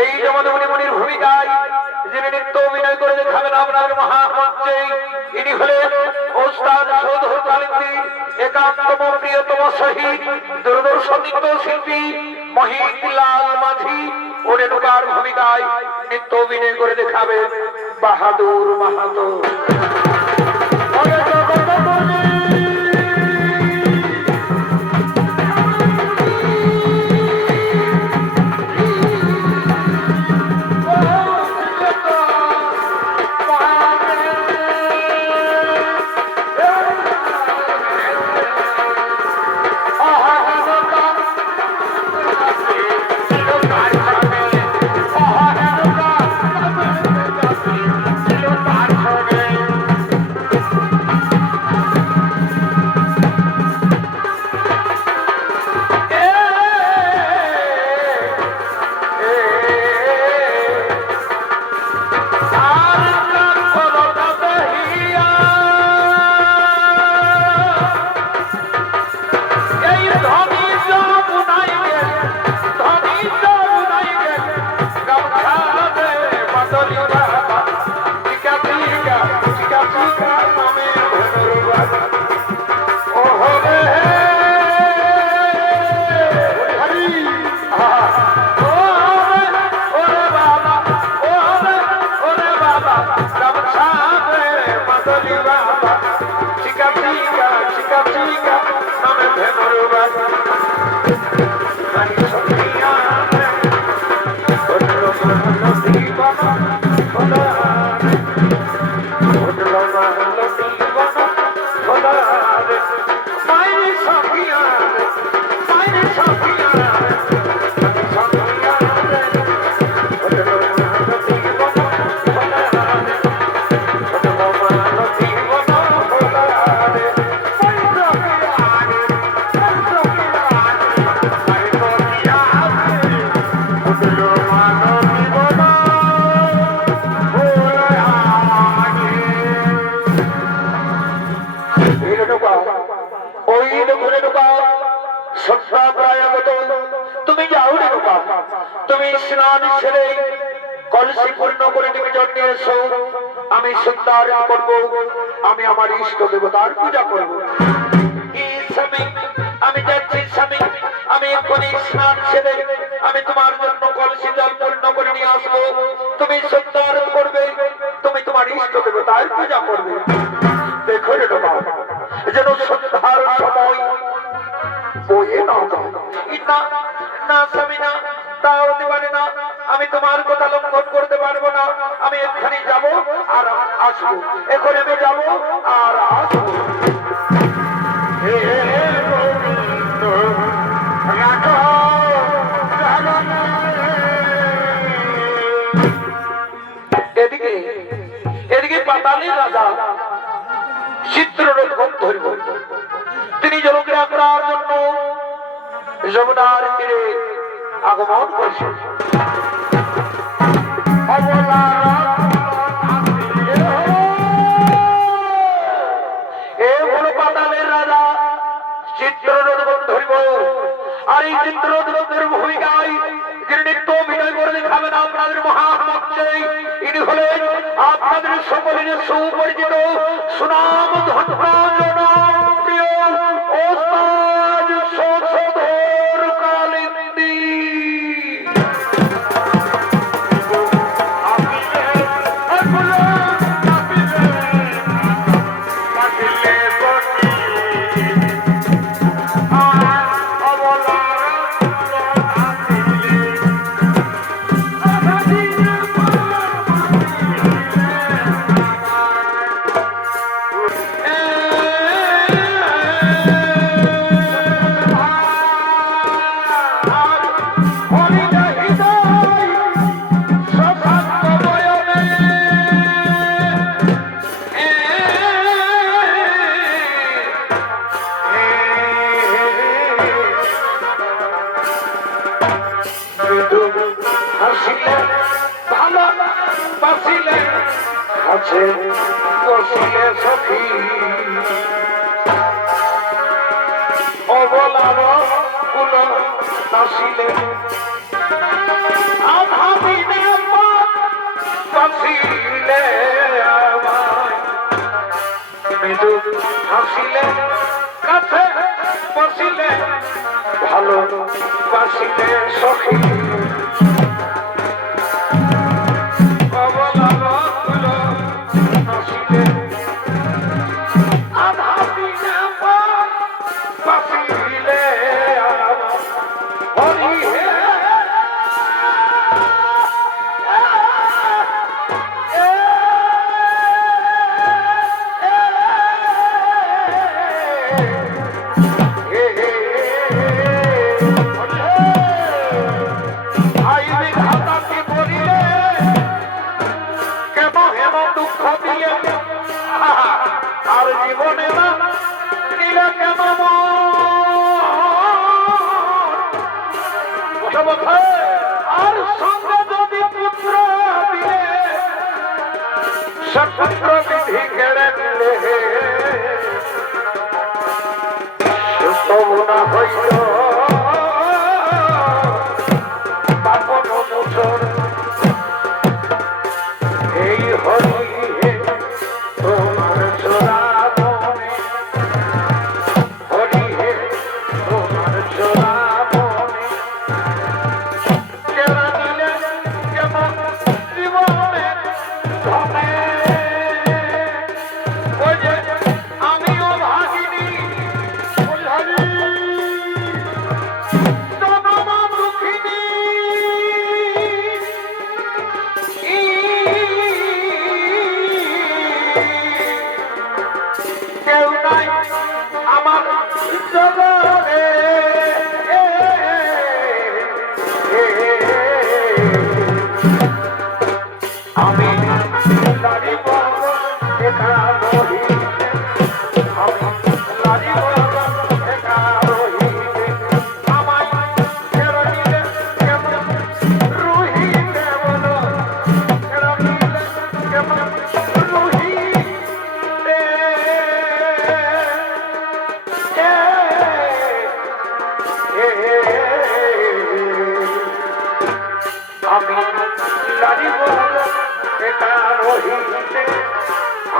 এই জমদগ্নি মুনির ভূমিকায় যিনি নৃত্য অভিনয় করে দেখাবেন আপনার মহামঞ্চে, ইনি হলেন ওস্তাদ সৌধর কালিন্দী একান্তম প্রিয়তম শহীদ দূরদর্শন নৃত্য শিল্পী মহিলাল মাঝি। ও রেণুকার ভূমিকায় নৃত্য অভিনয় করে দেখাবেন বাহাদুর মাহাতো। তুমি যাও রেণুকা, তুমি স্নান সেরে কলসি পূর্ণ করে নিবেদন নিয়ে এসো। আমি সুন্দর করবো, আমি আমার ইষ্ট দেবতার পূজা করবো। আমি যাচ্ছি স্বামী, আমি এক্ষুনি স্নান সেরে আমি তোমার জন্য কলসি জল পূর্ণ করে নিয়ে আসবো। তুমি সুন্দর করবে, তুমি তোমার ইষ্ট দেবতার পূজা করবে। দেখো রেণুকা, যেন সন্ধ্যার সময় আমি তোমার কথা লঙ্ঘন করতে পারবো না। আমি এখানে যাব আর আসবো, এখন আমি যাব আর আসবো। এদিকে এদিকে পাতালের রাজা চিত্ররথ ধরিব, তিনি জলক্রিয়া করার জন্য যমুনার তীরে আগমন করেছেন। পাতালের রাজা চিত্ররথ ধরিব, আর এই চিত্ররথের ভূমিকায় যিনি নৃত্য অভিনয় করে দেখাবেন আপনাদের মহামঞ্চে, ইনি হলেন আপনাদের সকলের সুপরিচিত সুনাম ধন্য জনপ্রিয় ওস্তাদ সৌধর কালিন্দী। বসিলে বসিলে সখী অবলার কুল আসিলে আধাবিনে বাসিলে আমায় মৃদু হাসিলে কাছে বসিলে ভালো বাসিলে সখী আর জীবনে না নিলে কেন আর সঙ্গে যদি পুত্র দিলে সপুত্র বিধি কেড়ে নিলে তবু না হইল পাপন মোচন এই হরি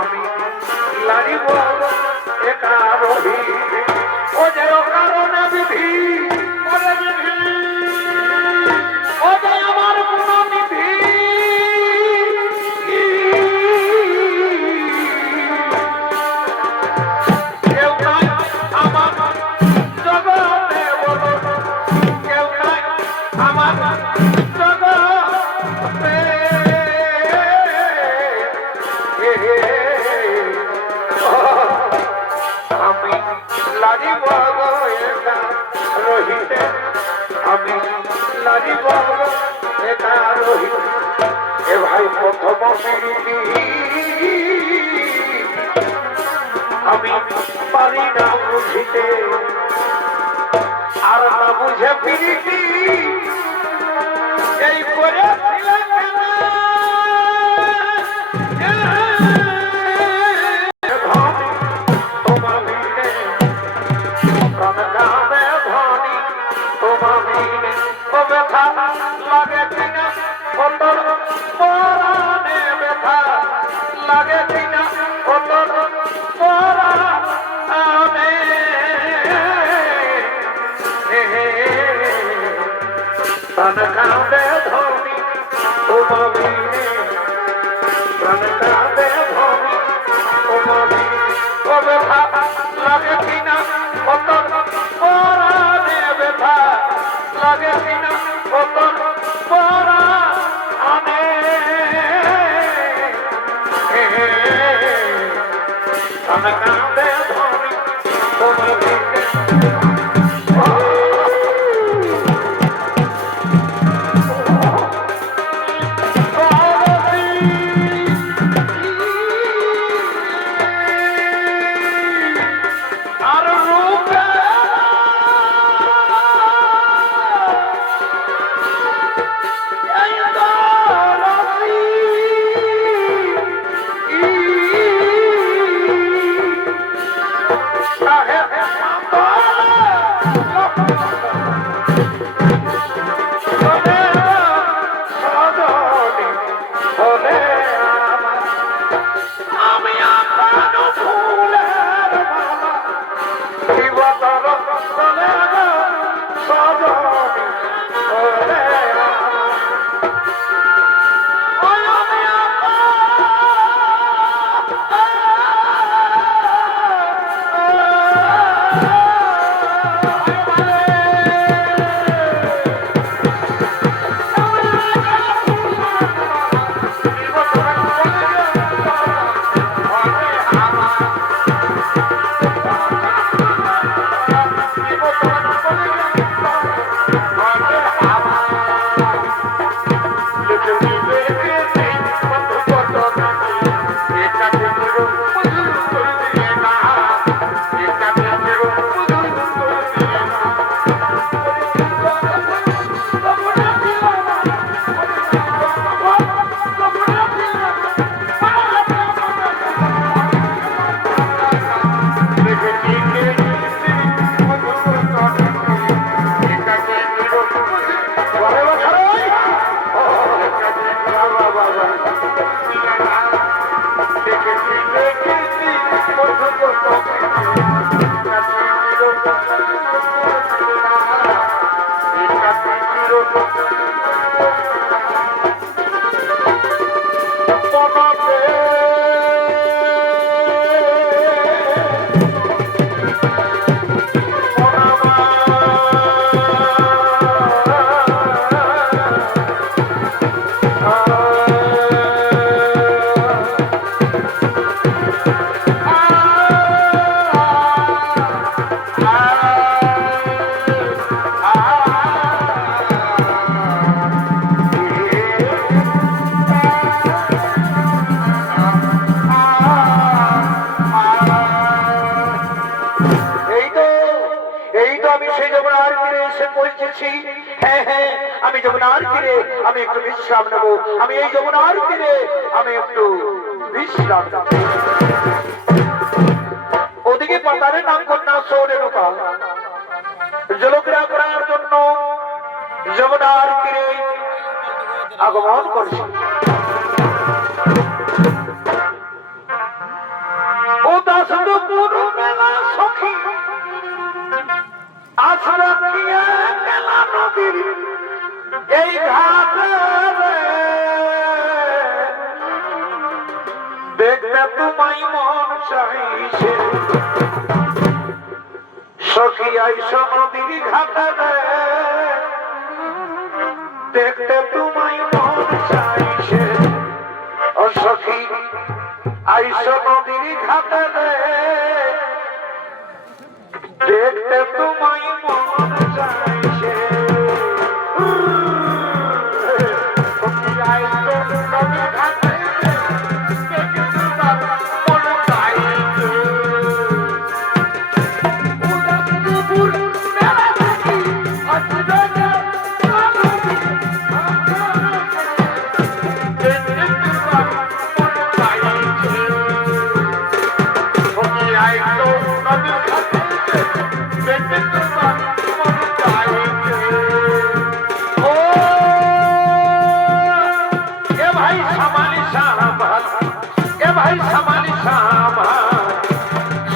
আমি লাড়িব একা রহি ও যে কারণে বিধি ও যে আমার পুরো বিধি কেউ নাই আমার জগতে বলো কেউ নাই আমার জগতে আমি লাড়িব একা রহিতে আমি লাড়িব একা রহিতে এ ভাই প্রথম সিঁড়ি আমি পারি না বুঝিতে আর না বুঝে ফিরিতি এই করেছিলাম লাগে কিনা অতর পরাণে ব্যথা লাগে কিনা অতর পরাণে প্রাণ কাঁদে ধনী তোমাবিনে প্রাণ কাঁদে ধনী তোমাবিনে ও ব্যথা লাগে কিনা অতর পরাণে ব্যথা লাগে কিনা অতর পরাণে প্রাণ কাঁদে ধনী তোমাবিনে বাবা দেখেছি দেখেছি কত কত হ্যাঁ হ্যাঁ আমি যমুনার তীরে আমি একটু বিশ্রাম নেব আমি এই যমুনার তীরে আমি একটু বিশ্রাম নেব ওদিকে পাতারের নাম কন্যা সৌরেণুকা জলক্রিয়া করার জন্য যমুনার তীরে আগমন করছে ও দাসপুর মেলা সখী আসরা কিয়া মেলা নদীর এই ঘাটে দেখতে তোমায় মন চাইছে সখী আইস নদীর ঘাটে দেখতে তোমায় মন চাইছে ও সখী আইস নদীর ঘাটে দেখতে তোমায় মন চাইছে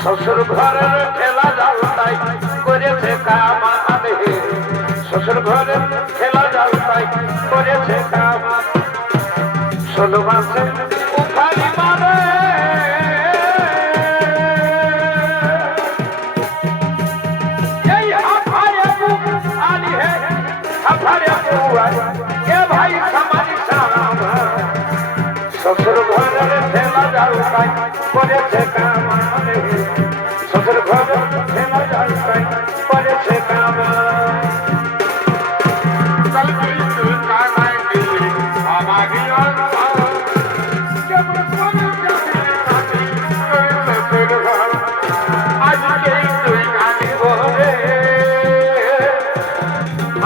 শ্বশুর ঘরের খেলা যাওয়াই করেছে কামাল হে শ্বশুর ঘরের খেলা যাওয়াই করেছে কামাল 16 মাসে উঠালি মারে এই হাফারে আলি হে হাফারে এ ভাই সামানি সামা শ্বশুর ঘরের খেলা যাওয়াই করেছে কামাল হে শ্বশুর ঘরের খেলা যাওয়াই করেছে কামাল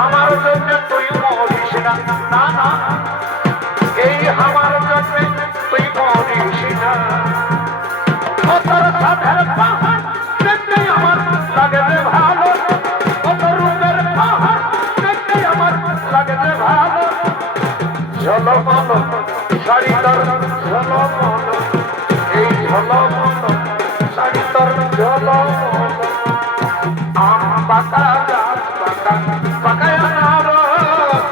আমার জন্য তুই মরিস না না না এই আমার জন্য তুই মরিস না তোর সাধের পাহাড় দেখতে আমার লাগে রে ভালো কত রূপের পাহাড় দেখতে আমার লাগে রে ভালো ঝলমল শাড়ি তোর ঝলমল এই ঝলমল শাড়ি তোর ঝলমল আম পাকা গাছ পাকা পাকায় আনারস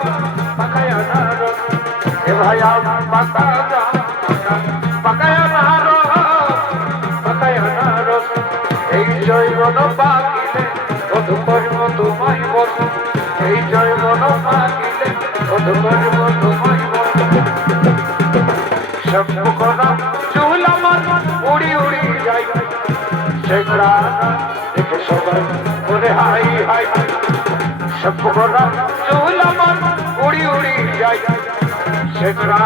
এ ভাই আম পাকা গাছ পাকা পাকায় আনারস এই জৈবন পাকিলে কত করব তোমায় বল এই জৈবন পাকিলে কত করব তোমায় বল সব করা চুল আমার উড়ি উড়ি যাই সেগুলা দেখে সবাই বলে হাই হাই সব করা চুল আমার উড়ি উড়ি যাই সেগুলা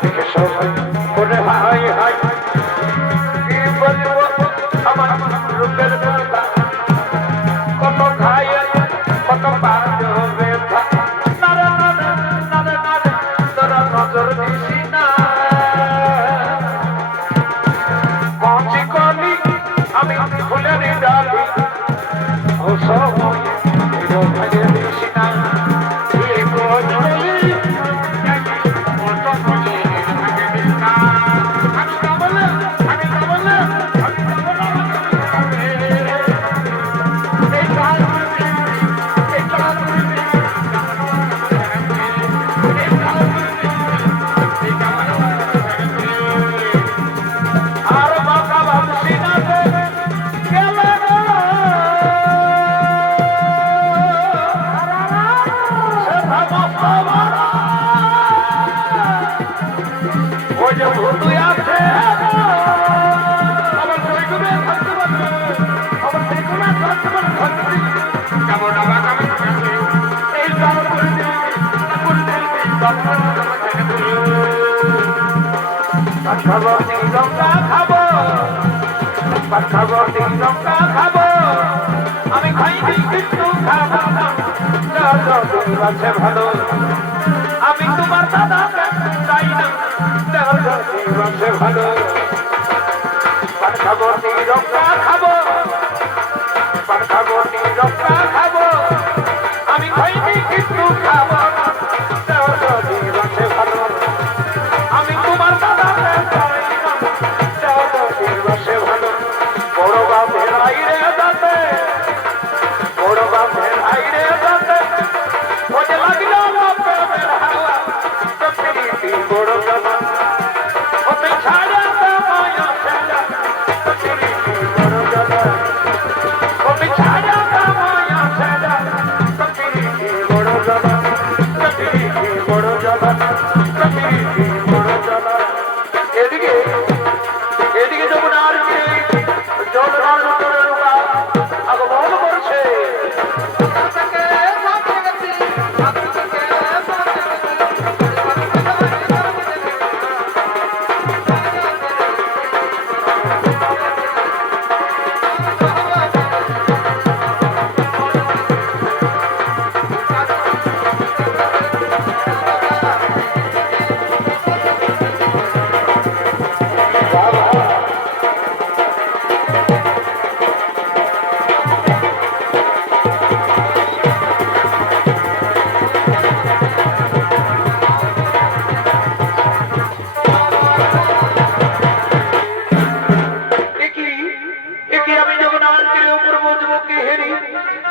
দেখে সবাই বলে হাই হাই কি বলবো আমার রূপের কথা কত খাই কত বাজো ব্যথা নারে নারে নারে নারে তোরা নজর দিছি না পৌঁছি কলি আমি ফুলের ডালি ও সময় ভাইয়ে দিছি না ওই যে ভূতুই আছে আমার জয়গুণে থাকতে পারবে আমার যেগুণে থাকতে পারবে কেমন আবার আমি এই দাম করে দিবি খাবো লঙ্কা খাবো লঙ্কা খাবো আমি খাইনি কিন্তু খাবো না আছে ভালো আমি তোমার দাদা চাই না আছে ভালো খাবো লঙ্কা খাবো লঙ্কা খাবো আমি খাইনি কিন্তু খাবো না আছে ভালো আমি তোমার দাদা চাই না আছে ভালো বড় বাপের আইরে দাঁতে বড় বাপের আইরে দাঁতে ওকে লাগলো বাপের হাওয়া প্রকৃতি বড় দাদা ওকে ছাড়া মায়া ছাড়া প্রকৃতি বড় দাদা ওকে ছাড়া মায়া ছাড়া প্রকৃতি বড় দাদা প্রকৃতি বড় দাদা প্রকৃতি বড় দাদা এদিকে যখন আর কি জলরাজ আগমন করছে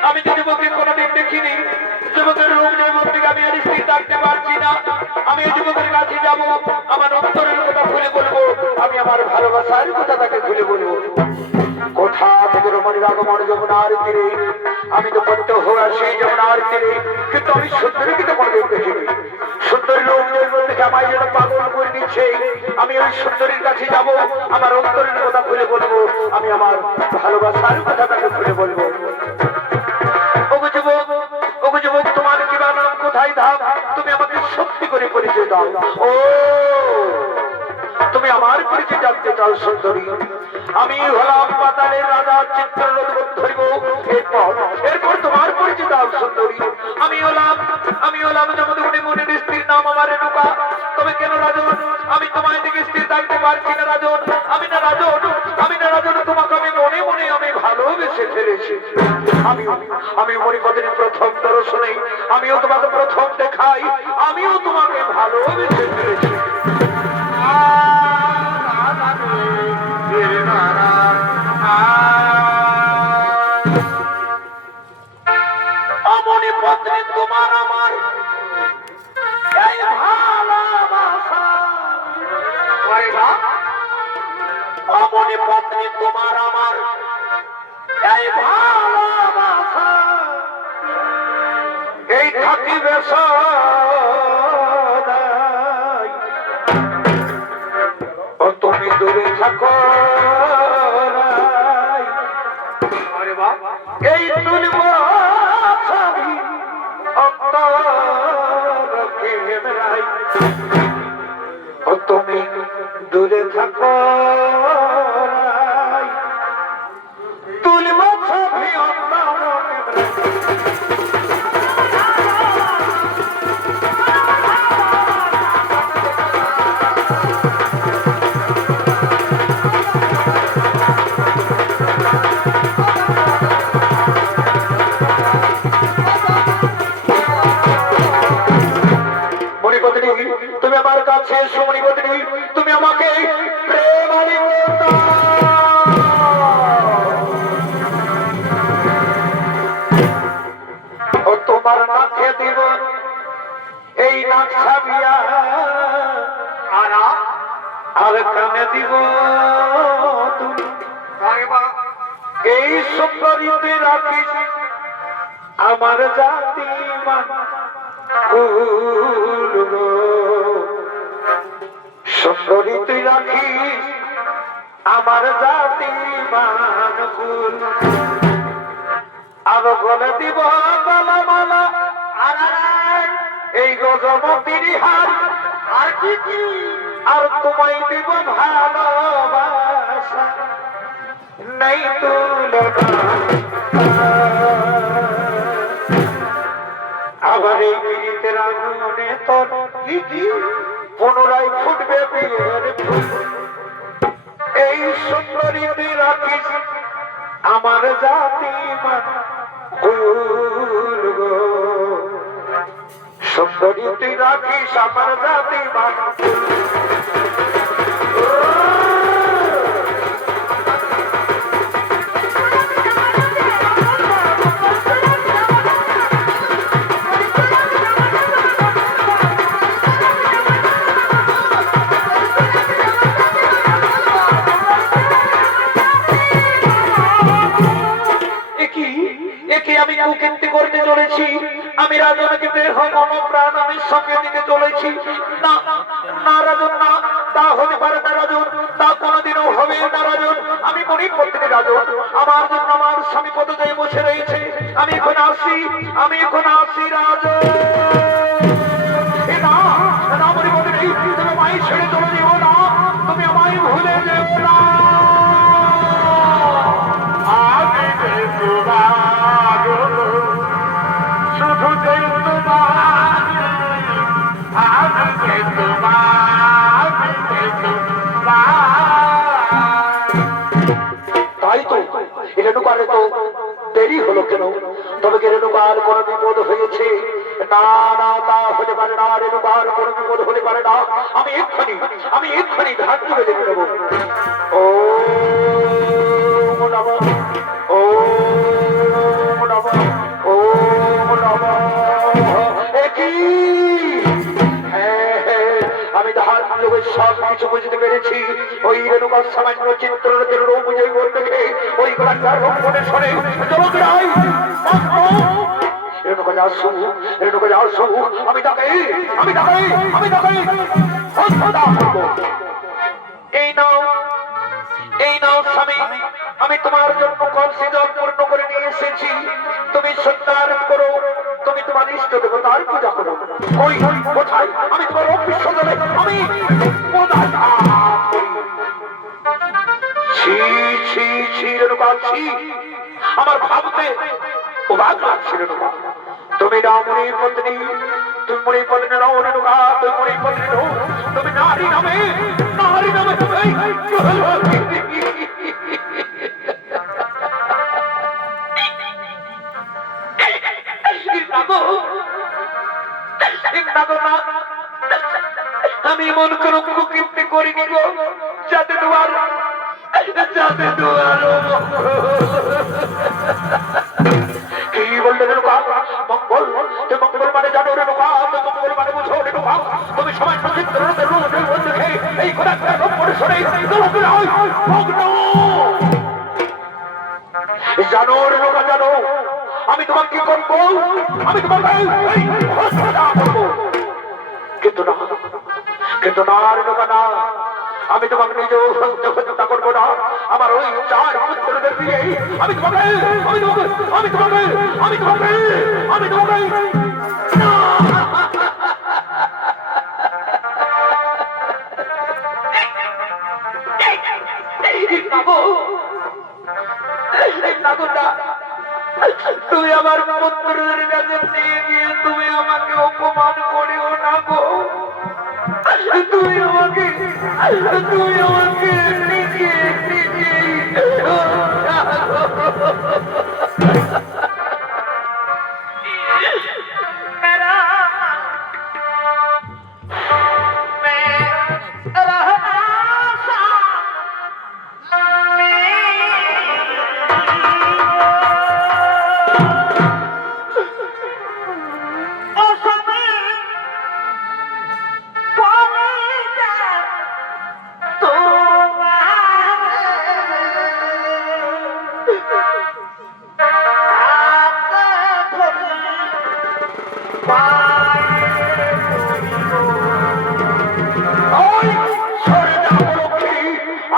আমি যে যুবককে কোনোদিন দেখিনি যুবকের রূপ যুবকটিকে আমি আর স্থির থাকতে পারছি না আমি এই যুবকের কাছে যাব আমার অন্তরের কথা খুলে বলবো আমি আমার ভালোবাসার কথা তাকে খুলে বলবো কোথা থেকে রমণীর আগমন যমুনার তীরে আমি তো পদ্ম হওয়া সেই যমুনার তীরে কিন্তু আমি সুন্দরীকে তো কোনোদিন দেখিনি সুন্দরী লোক দেখে আমায় যেন পাগল করে দিচ্ছে আমি ওই সুন্দরীর কাছে যাব আমার অন্তরের কথা খুলে বলবো আমি আমার ভালোবাসার কথা তাকে খুলে বলবো তোমার কিবা নাম কোথায় ধাম তুমি আমাকে সত্যি করে পরিচয় দাও ও তুমি আমার পরিচয় জানতে চাও সুন্দরী আমি হলাম পাতালের রাজা চিত্ররথ ধরিব এরপর তোমার পরিচয় দাও সুন্দরী আমি হলাম যমদগ্নি মুনির স্ত্রীর নাম আমার রেণুকা তবে কেন রাজন আমি তোমার দিকে স্থির থাকতে পারছি না রাজন আমি না রাজন তোমাকে আমি মনে মনে আমি ভালোবেসে ফেলেছি আমি মণিপদের প্রথম দর্শনে আমিও তোমাকে প্রথম দেখাই আমিও তোমাকে ভালোবেসে ফেলেছি মণিপত্নী তোমার আমার এই ভালোবাসা মণিপত্নী তোমার আমার এই ভালোবাসা এই থাকিবে সদাই ও তুমি দূরে থাকো এই তুলব ছবি ও তুমি দূরে থাকো তুলব ছবি তুমি আমার কাছে মণিপত্নী তুমি আমাকে তোমার নাকে দিব এই নাক ছাবিয়া আর কানে দিব এই সুন্দরীতে রাখিস আমার জাতি মান সুন্দরী তুই রাখিস আমার জাতি মানকুল আর বলে দিব মালা মালা এই গজমতির হার আর কি কি আর তোমায় দিব ভালোবাসা নাই তুলনা আবার এই পীড়িতের আগুনে তোর পুনরায় ফুটবে বিয়ের ফুল এই সুন্দরী তুই রাখিস আমার জাতি মান সুন্দরী তুই রাখিস আমার জাতি মান আমি কুকীর্তি করতে চলেছি আমি রাজনকে দেহ মন প্রাণ আমি সঙ্গে দিতে চলেছি না না রাজন না তা হতে পারে না রাজন তা কোনোদিনও হবে না রাজন আমি মনে করতে রাজন আমার জন্য আমার স্বামী পদজয়ে বসে রয়েছে আমি এখন আসি রাজন না না মনে বলে নেই তুমি মাই ছেড়ে চলে যেও না তুমি আমায় ভুলে যেও না রেণুকারে তো দেরি হলো কেন তবে কি রেণুকার কোন বিপদ হয়েছে না না তা হতে পারে না রেণুকার কোন বিপদ হতে পারে না আমি এক্ষুনি ধার্য বেঁধে নেব ও নমঃ ও নমঃ ও নমঃ আমি তাহার লোকের সব কিছু বুঝতে পেরেছি ওই রেণুকার সামান্য চিত্রের রূপ বুঝে দেখে ওই গোলাকার রূপে সরে রেণুকা যাও আমি তাকে এই নাও স্বামী আমি তোমার জন্য কলসি জল পূর্ণ করে নিয়ে এসেছি তুমি সত্যার করো তুমি তোমার ইষ্ট দেবতার পূজা করো ওই কোথায় আমি তোমার অফিস জলে আমি আমার ভাবতে অবাক লাগছে রেণুকা তুমি রামণী পত্নী তুমি মনে পত্নী রাও রেণুকা তুমি মনে পত্নী রাও তুমি নারী নামে আমি মন কোনো কুকীর্তি করিনি গো যাতে তোমার কি বলতে রেণুকা মঙ্গল তুমি মঙ্গল মানে জানো রেণুকা তুমি মঙ্গল মানে বুঝো রেণুকা তুমি সময় দেখে এই কথা জানো রেণুকা জানো আমি তোমাকে কি করবো আমি তোমাকে কিন্তু না রেণুকা না আমি তোমাকে নিজেও হত্যা করবো না আমার ওই চার পুত্রদের দিয়ে আমি তোমাকে তুমি আমার পুত্রদের কাছে নিয়ে গিয়ে তুমি আমাকে অপমান করিও না গো তুমি আমাকে নিজে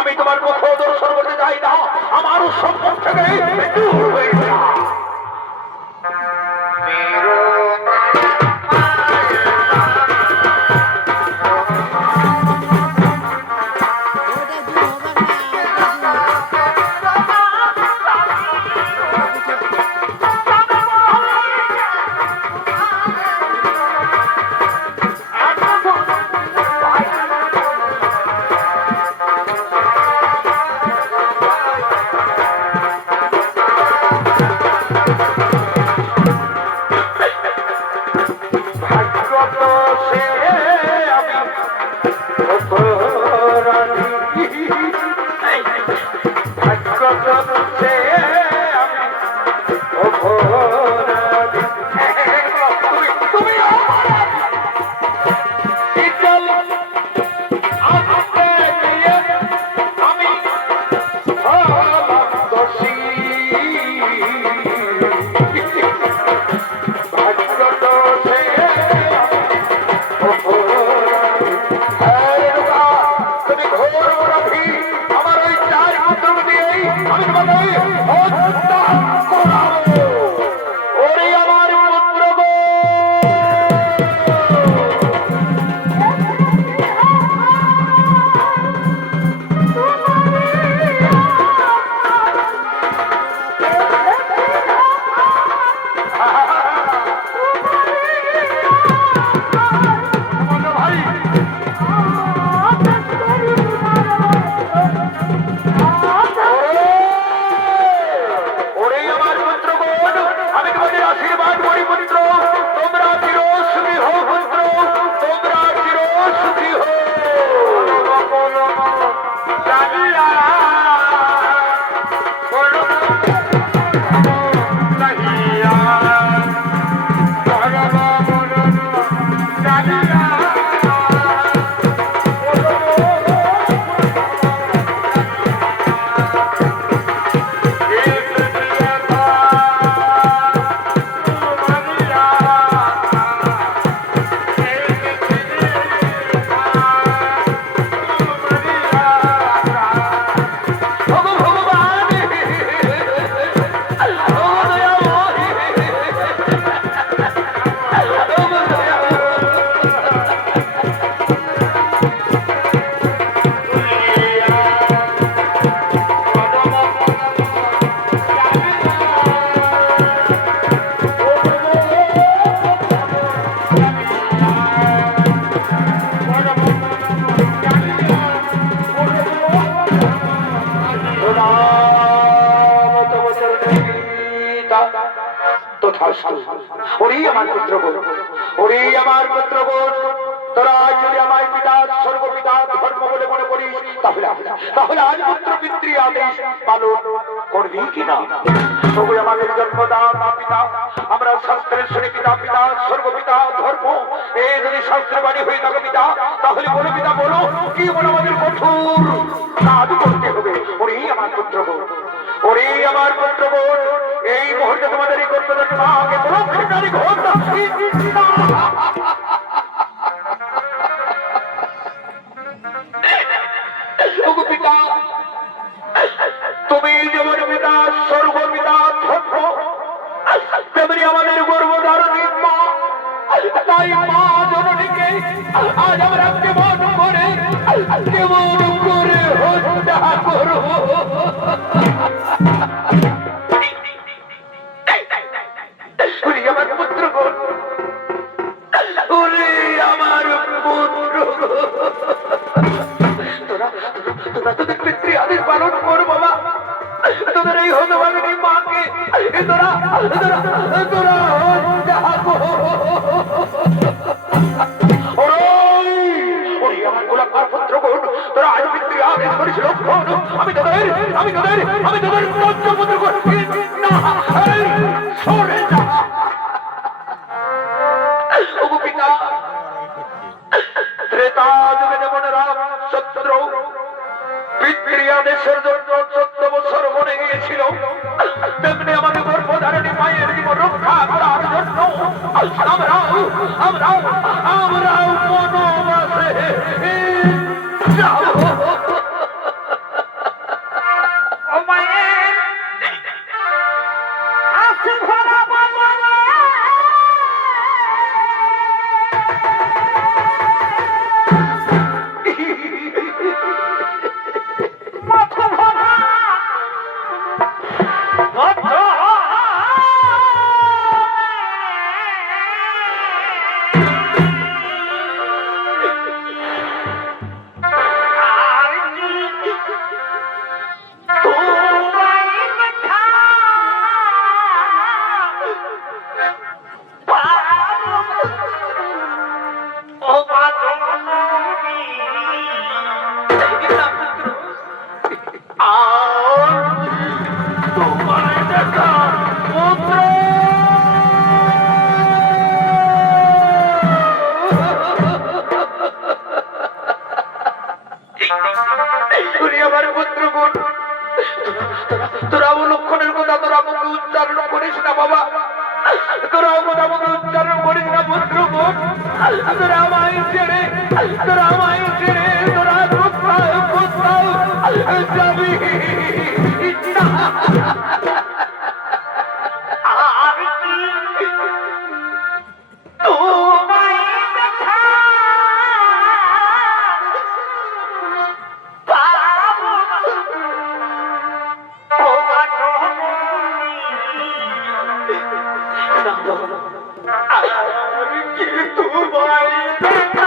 আমি তোমার মুখ দর্শন করতে চাই না, আমার সম্মুখ থেকে দূর হয়ে যা। ওরে আমার পুত্রগণ, ওরে আমার পুত্রগণ, তোরা যদি আমার পিতা স্বর্গপিতা ধর্ম বলে মনে করিস তাহলে আজ পুত্র পিতৃ আদেশ পালন করবি কিনা? তবু আমাদের জন্মদাতা পিতা, আমরা শাস্ত্রের শুনি পিতা পিতা স্বর্গপিতা ধর্ম, এই যদি শাস্ত্রের বাণী হয়ে থাকে পিতা, তাহলে বলো পিতা বলো কি বলো আমাদের কঠোর কাজ করতে হবে। ওরে আমার পুত্রগণ, ওরে আমার পুত্রগণ, এই মুহূর্তে তোমাদের এই কর্তব্য মাকে বলো পিতা, তুমি যেমন পিতা স্বর্গপিতা ধর্ম, তেমনি আমাদের গর্ভধারণী মা। তাই মা জননীকে আজ আমরা কেমন করে হত্যা করব? আমার পুত্রগণ, ওরে আমার পুত্র, তোরা তোদের পিতৃ আদেশ পালন কর বাবা। তোদের এই হতভাগিনী মাকে তোরা আমার গোলাকার পুত্রগণ, তোরা আজ পিতৃ আদেশ করেছিল। আমি তোদের পঞ্চপুত্র করছি না, সরে যা। পিতা, ত্রেতা যুগে যেমন রাম সত্র পিতৃ আদেশের জন্য 14 বছর মনে গিয়েছিল, তেমনি আমাদের গর্ভধারণী মায়ের জীবন রক্ষা করার জন্য আমরাও বনবাসে যাব। তুমি আমার পুত্রগণ, তোরা লক্ষণের কথা তোরা মুখে উচ্চারণ করিস না বাবা, তোরা কথা মুখে উচ্চারণ করিস না পুত্রগণ। তোরা আমায় ছেড়ে তোরা কোথাও যাবি না।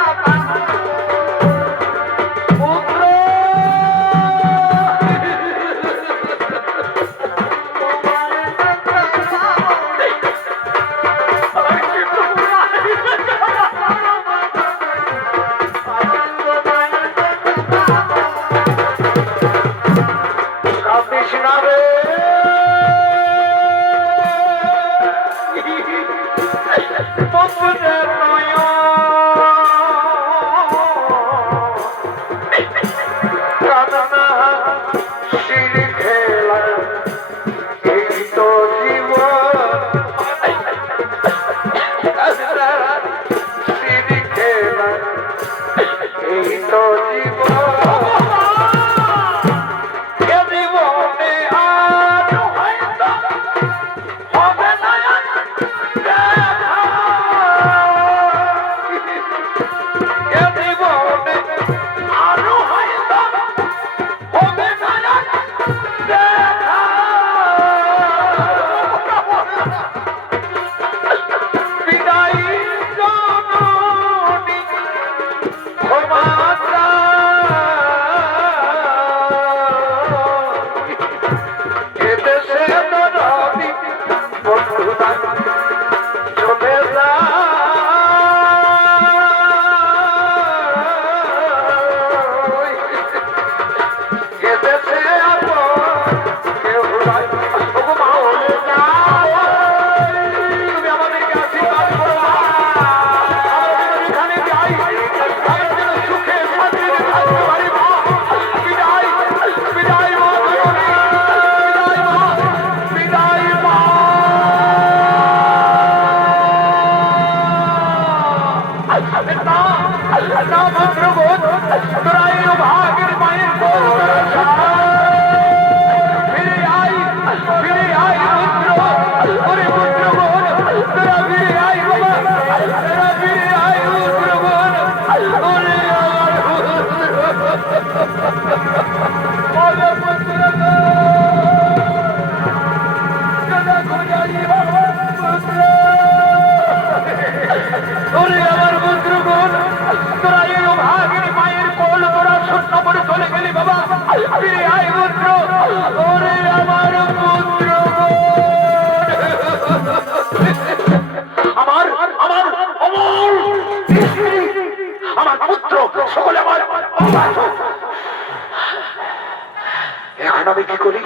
এখন আমি কি করি?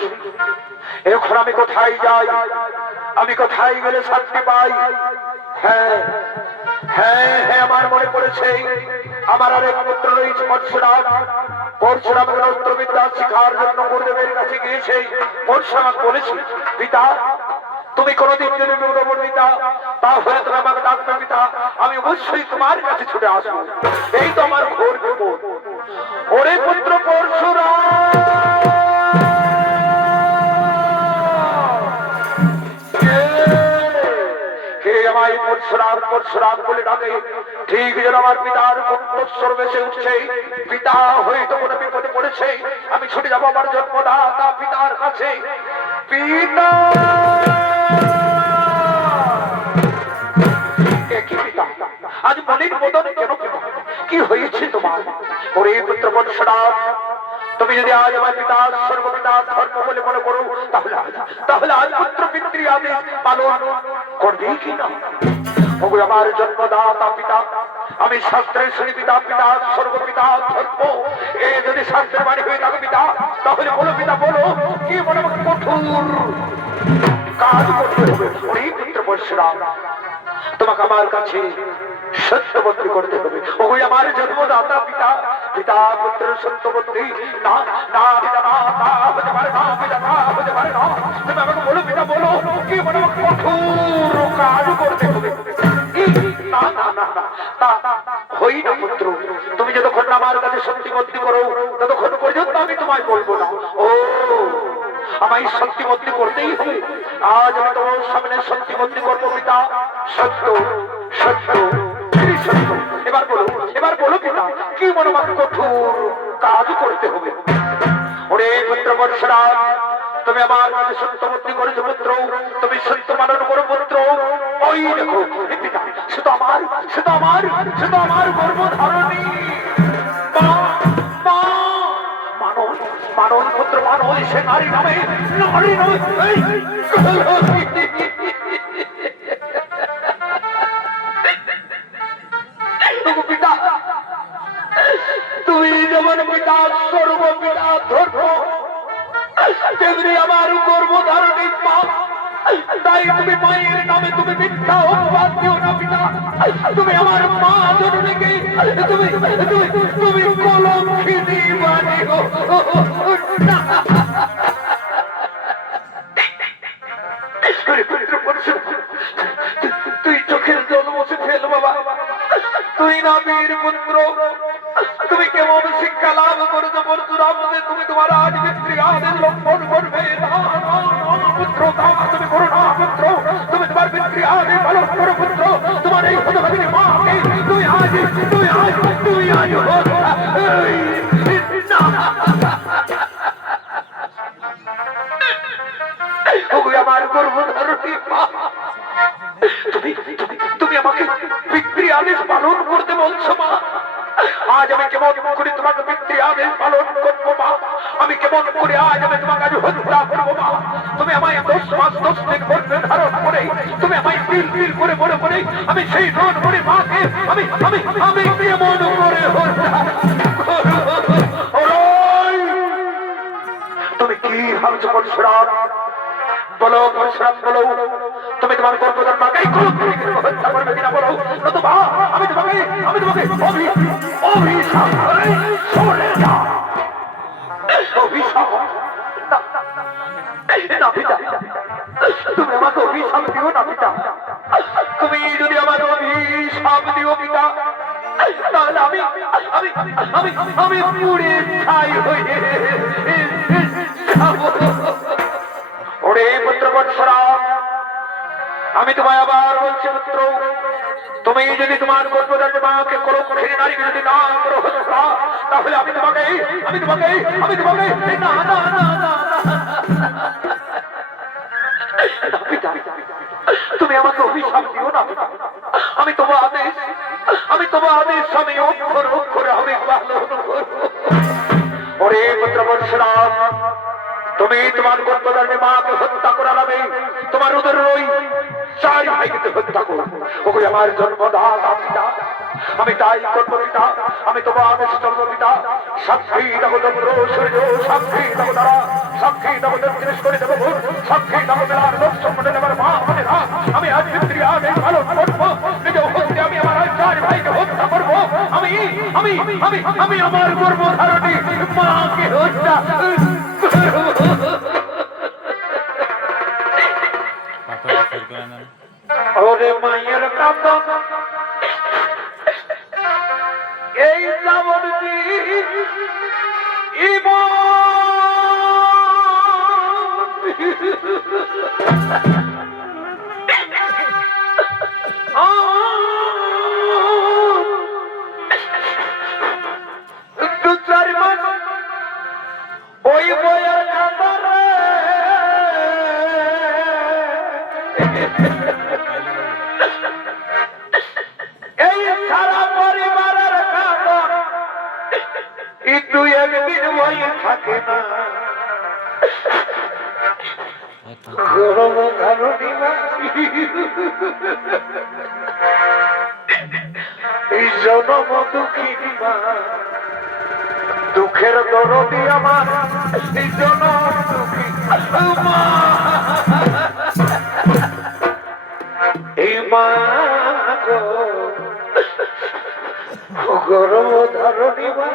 এখন আমি কোথায় যাই? আমি কোথায় গেলে শান্তি পাই? হ্যাঁ হ্যাঁ হ্যাঁ, আমার মনে পড়েছে আমার আরেক পুত্র রয়েছে পরশুরাম। পরশুরাম অস্ত্রবিদ্যা শিখার জন্য গুরুদেবের কাছে গিয়েছে। পরশুরাম বলেছে, পিতা তুমি কোনদিন যদি বিপদ পিতা, তাহলে তুমি আমাকে ডাকবে পিতা, আমি অবশ্যই তোমার কাছে ছুটে আসবো। এই তো আমার ঘোর বিপদ। ওরে পুত্র পরশুরাম, পরশুরাম পরশুরাম বলে ডাকে, ঠিক যেন আমার পিতার কণ্ঠস্বর ভেসে উঠছে। পিতা হয়তো কোনো বিপদে পড়েছে, আমি ছুটে যাবো আমার জন্মদাতা পিতার কাছে। পিতা আজ মনের বদন কেন? কি হয়েছে তোমার? ওরে পুত্র পরশুরাম, তুমি যদি আজ আমার পিতা সর্বপিতা ধর্ম বলে মনে করো, তাহলে আজ পুত্র পিতৃ আদেশ পালন করবে কিনা? আমার জন্মদাতা পিতা, আমি শাস্ত্রের শুনি পিতা, পিতা সর্বপিতা ধর্ম, এ যদি শাস্ত্রের বাণী হয়ে থাকে পিতা, তাহলে বলো পিতা বলো, কি মনে কঠোর কাজ করতে হবে? ওরে পুত্র পরশুরাম, তোমাকে আমার কাছে সত্যবন্দী করতে হবে। ওই আমার জন্মদাতা পিতা, পিতা পুত্রের সত্যবতী না না পিতা না তা হতে পারে না পিতা তা হতে পারে না তুমি আমাকে বলো পিতা বলো কি মনে কঠোর কাজ করতে হবে না না না না তা হই না পুত্র তুমি যতক্ষণ আমার কাছে সত্যবতী করো ততক্ষণ পর্যন্ত আমি তোমায় বলবো না ও আমায় সত্যবতী করতেই হবে আজ আমি তোমার সামনে সত্যবতী করবো পিতা সত্য সত্য সত্য এবার বলো পিতা কি মনে কঠোর কাজ করতে হবে ওরে পুত্র বর্ষরাজ তুমি আমার কাছে সত্যবতী করেছো পুত্র তুমি সত্য পালন করো পুত্র ওই দেখো পিতা শুধু আমার গর্ভধারণী মানব পুত্র মানব সে নারী নয় পিতা তুমি যেমন পিতা সর্ব পিতা ধর্ম তেমনি আমার গর্ভধারণী মা তাই তুমি মায়ের নামে তুমি মিথ্যা অপবাদ দিও না পিতা তুমি আমার মা জননীকে তুমি তুমি তুমি কলঙ্কিনী বানিও তুই চোখের জল মুছে ফেল বাবা তুই না বীর পুত্র তুমি কেমন শিক্ষা লাভ করেছো পরশুরাম তুমি তোমার আজ পিতৃআদের লঙ্ঘন করবে পুত্র তুমি করো না পুত্র তুমি তোমার পিতৃআদের পালন করো পুত্র তোমার এই হতভাগিনী মাকে তুই আজ আমার গর্ভধারণী মা তুমি আমাকে পিতৃ আদেশ পালন করতে বলছো মা আজ আমি কেমন করে তোমাকে পিতৃ আদেশ পালন করবো মা আমি কেমন করে আজ আমি তোমাকে আজ হত্যা করবো মা তুমি আমায় 10 মাস 10 দিন গর্ভে ধারণ করে তুমি আমায় পিল করে বড় করে আমি সেই ধন করে মাকে আমি আমি আমি কেমন করে তুমি কি ভাবছো পরশুরাম বলো পরশুরাম বলো তুমি তোমার গর্ভধারণ মাকেই হত্যা করবে কিনা বলো নতুবা আমি তোমাকে অভিশাপ সরে যা অভিশাপ না পিতা তুমি আমাকে অভিশাপ দিও না পিতা তুমি যদি আমাকে অভিশাপ দিও পিতা তাহলে আমি পুড়ে ছাই হয়ে ওরে পুত্র বৎসরাম আমি তোমায় আবার বলছি পুত্র তুমি যদি তোমার গর্ভধারী মাকে কলঙ্কিনী নারীকে যদি না করো হত্যা তাহলে আমি তোমাকে না না না না তুমি আমাকে অভিশাপ দিও না আমি তোমার আদেশ আমি অক্ষরে আমি পালন করব ওরে পুত্র বৎসরাম তুমি তোমার গর্ভধারী মাকে হত্যা করা লাগবে তোমার উদর রই 4 ভাইকে হত্যা করো ওগুলি আমার জন্মদাতা পিতা আমি তাই করবো পিতা আমি তোমার আদেশ করবো পিতা সাক্ষী দেবো চন্দ্র সূর্য সাক্ষী দেবো তারা সাক্ষী দেবো দক্ষিণেশ করে দেবো সাক্ষী দেবো বেলার দর্শন করে দেবার মা মানে না আমি আজ পিতৃ আদেশ পালন করবো নিজে হত্যা আমি আমার 4 ভাইকে হত্যা করবো আমি আমার গর্ভধারণী মাকে হত্যা ওরে মায়ের কাঁদন এই যেমন ওই বইয়ের কাঁদন এই সারা পরিবারের কাঁদন একটু একদিন বই থাকে না গর্ভধারণী মা এই জনম দুঃখিনী মা দুঃখের দরদি আমার এই জনম দুঃখী মা এই মা গো গর্ভধারণী মা,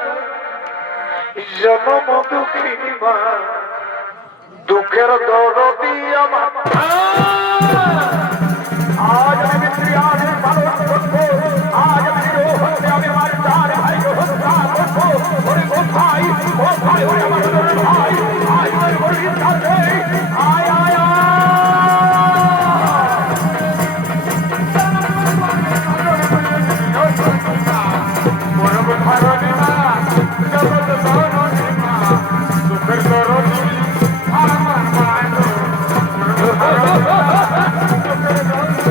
জনম দুঃখিনী মা, দুঃখের দরদি আমার। আজ আমি মিত্রী, আজ আমি পালন করবো, আজ আমি নিরীহ হত্যা, আমি আমার চার ভাইকে হত্যা করবো। ওরে কোথায়, কোথায় ওরে আমার ভাই, আজ আমার গরিব কাছে, আয় আয় আয়। গর্ভধারণী মা, জগৎ জননী মা, দুঃখের দরদি আমার মা গো। গর্ভধারণী মা, দুঃখের দরদি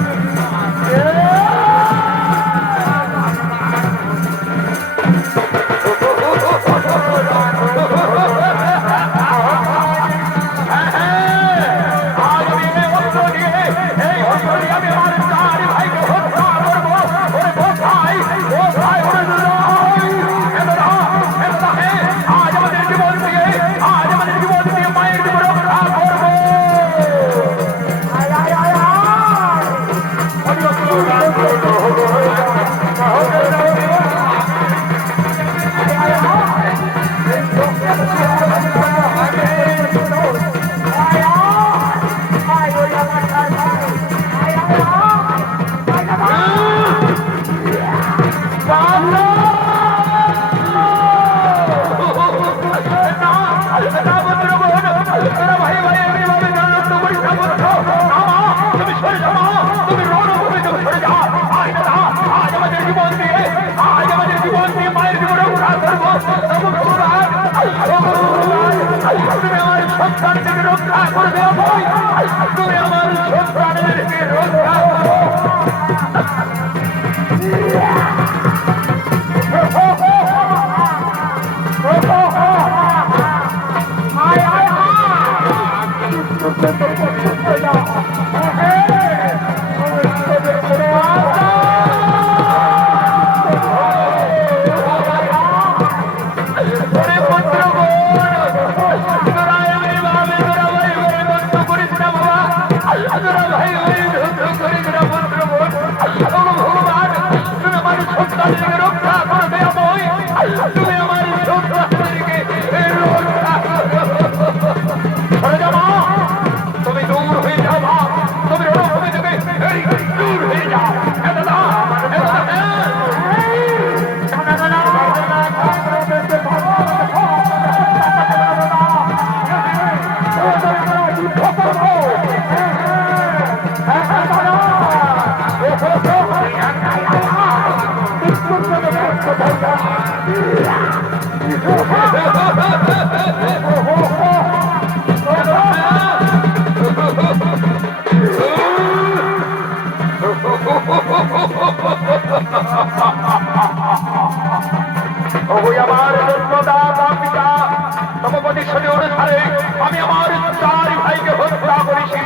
আমি আমার চার ভাইকে হত্যা করেছি।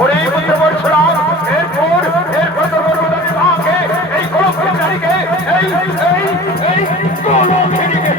ওরে পুত্র বলছিলাম, এরপর এই কলঙ্কিনীকে এই কলঙ্কিনীকে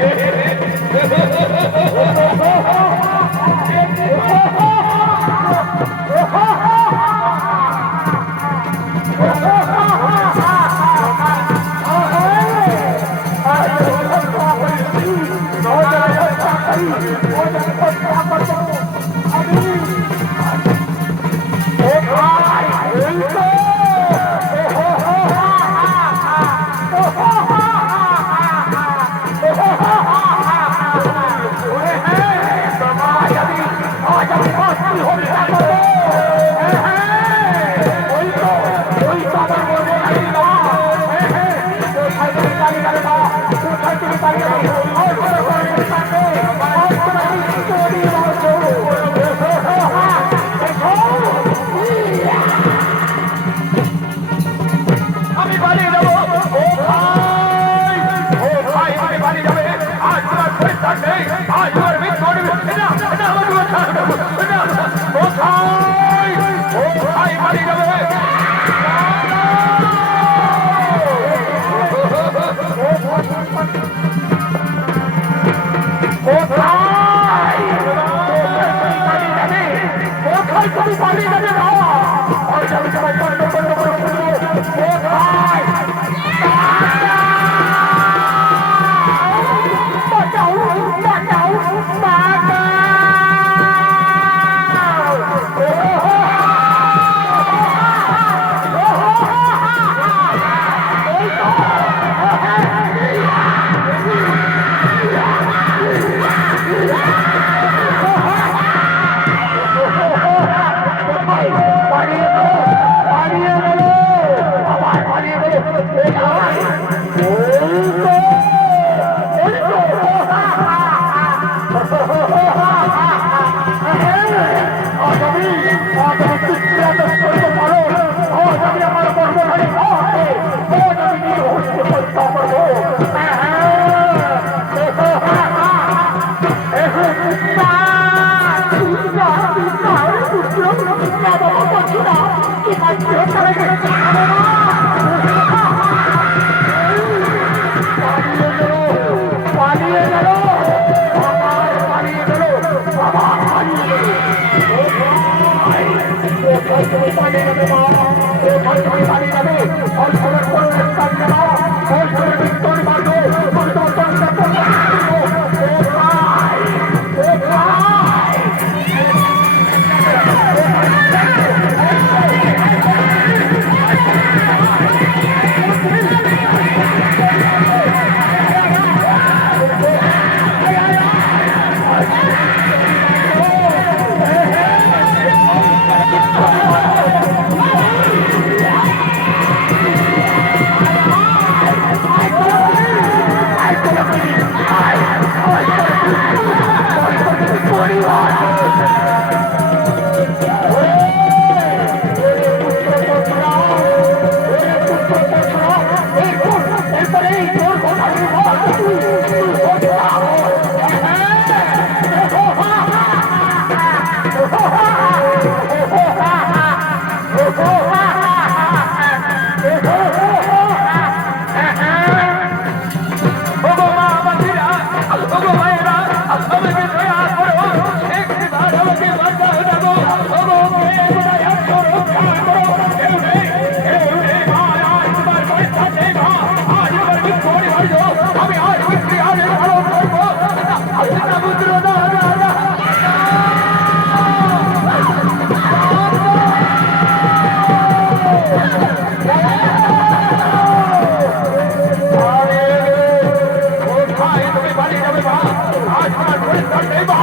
কোথায় তোমার পরিত্রাণ নেই মা?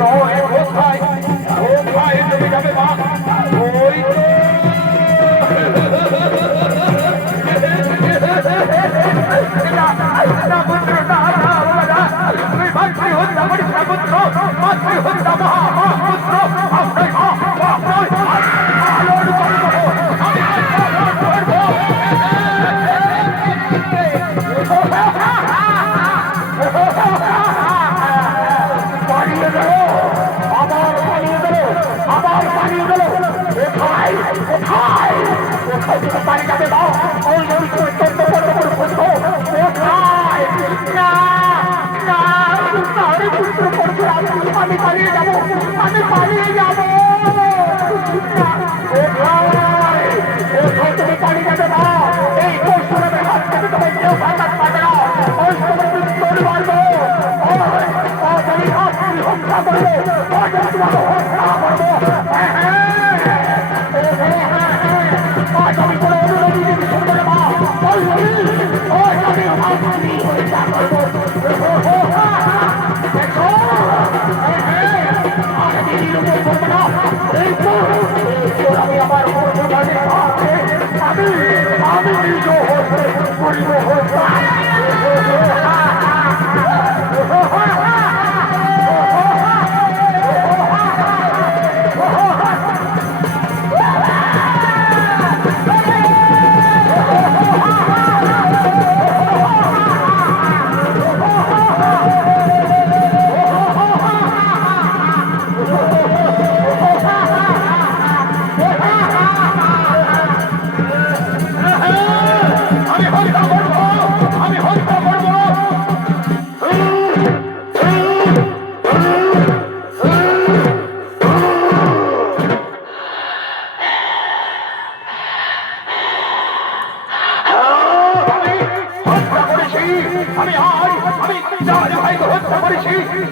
নয় কোথায় কোথায় তুমি যাবে মা? ওই তো পানি যাবে দাও ওই পুত্র করছো আমি পালিয়ে যাবো আমি পালিয়ে যাবো তুমি পালিয়ে যাবে না এই কৌশলের হাত থেকে তোমার কেউ ভাঙাতে পারবে না ওই তোমার তোর মারবো তুমি হত্যা করবো তোমাকে হত্যা করবো আমি কোনো অনুরোধী শুনবো না মা আমি আমার আমি নিজ করিব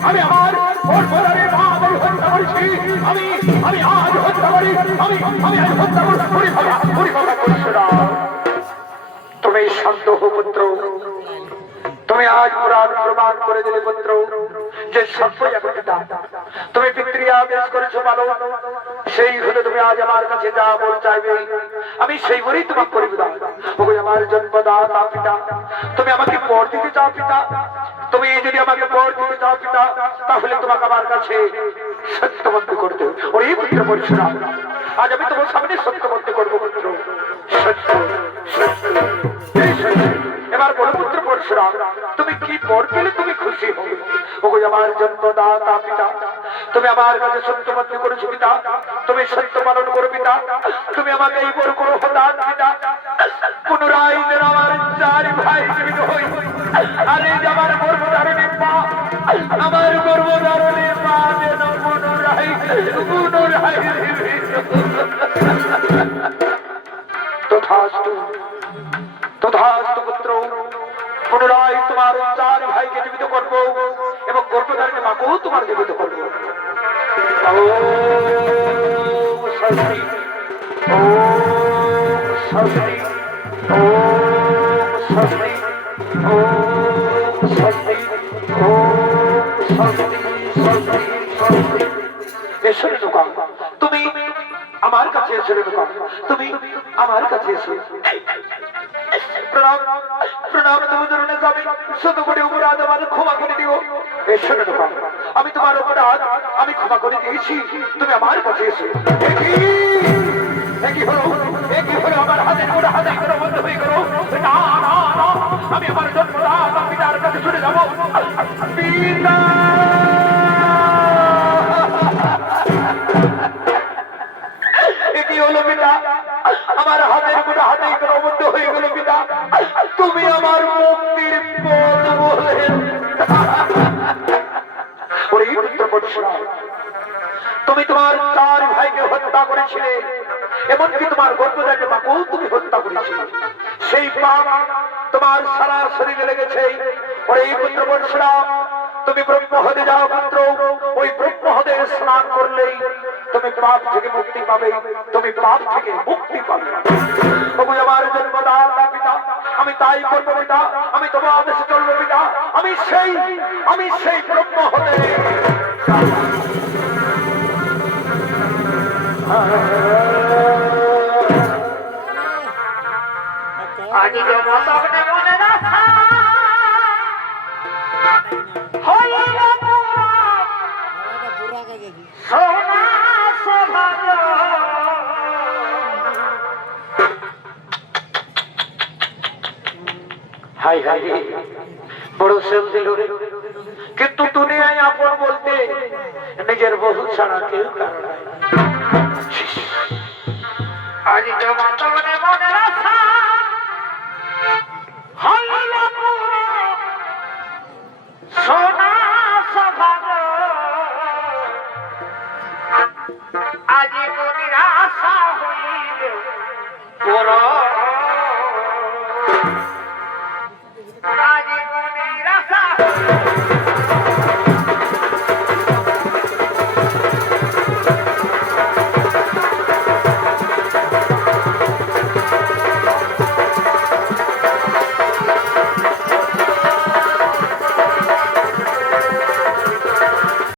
আমি আমার পরিবারের ভাই হত্যা করেছি আমি আজ হত্যা করি আমি আজ হত্যা করি তুমি শান্ত হো পুত্র তুমি আজ পুরাণ প্রমাণ করে দিলে পুত্র যে সত্যই এখন তুমি পিতৃয়া আদেশ করেছো ভালো সেই হলে তুমি আজ আমার কাছে যা বল চাইবে আমি সেই বলেই তোমাকে করে দিলাম আমার জন্মদাতা পিতা তুমি আমাকে পর দিতে চাও পিতা তুমি যদি আমাকে পর দিতে চাও পিতা তাহলে তোমাকে আমার কাছে সত্যবন্ধ করতে ওরে পুত্র পরশুরাম আজ আমি তোমার সামনে সত্যবন্ধ করবো পুত্র সত্য সত্য এবার বলো পুত্র পরশুরাম তুমি কি পর পেলে তুমি খুশি হবে ওগো আমার জন্মদাতা পিতা তুমি আমার কাছে সত্যবন্ধ করেছো পিতা তুমি সত্য পালন করো পিতা তুমি আমাকে এই বড় করো হঠাৎ পিতা পুনরায় যেন আমার চার ভাই জীবিত হই আরে আমার গর্ভধারণে মা আমার গর্ভধারণে মা যেন পুনরায় তথাস্তু তথাস্তু পুত্র পুনরায় তোমার চার ভাইকে জীবিত করবো এবং গর্ভধারণে মাকেও তোমার জীবিত করবো শাস্তি শাস্তি শাস্তি শাস্তি শাস্তি দোকান তুমি আমার কাছে এসে দোকান তুমি আমার কাছে এসে প্রণাম প্রণাম তোমার যাবে শত কোটি অপরাধ আমাদের ক্ষমা করে দিও এসে দোকান আমি তোমার অপরাধ আমি ক্ষমা করে দিয়েছি তুমি আমার কাছে এসে একই হলো আমার হাতে করে বন্ধ হয়ে গেল না না না আমি আমার জন্মদাতা পিতার কাছে ছুটে যাবো পিতা একই হলো পিতা আমার হাতের করে বন্ধ হয়ে গেল পিতা তুমি আমার মুক্তির পথ বলে ওরে পুত্র পরশুরাম তুমি তোমার চার ভাইকে হত্যা করেছিলে এমনকি তোমার গর্ভধারী মাকেও তুমি হত্যা করেছিলে সেই পাপ তোমার সারা শরীরে লেগেছে ওরে পুত্র পরশুরাম তুমি ব্রহ্মহদে যাও পুত্র ওই ব্রহ্মহদে স্নান করলেই তুমি পাপ থেকে মুক্তি পাবে তুমি পাপ থেকে মুক্তি পাবে আমার জন্মদাতা পিতা আমি তাই করবো পিতা, আমি তোমার আদেশে চলবো পিতা, আমি সেই ব্রহ্ম হতে আজ জগতে মনে রাখা হইল সোনা সভাগ হাই হাই বড় সেল দিল রে, কিন্তু দুনিয়ায় আপন বলতে নিজের বহু ছাড়া কেউ কারণ নাই। আজ জগতে মনে রাখা হইল সোনা সভাগ আজ নিরাশা হইল বড়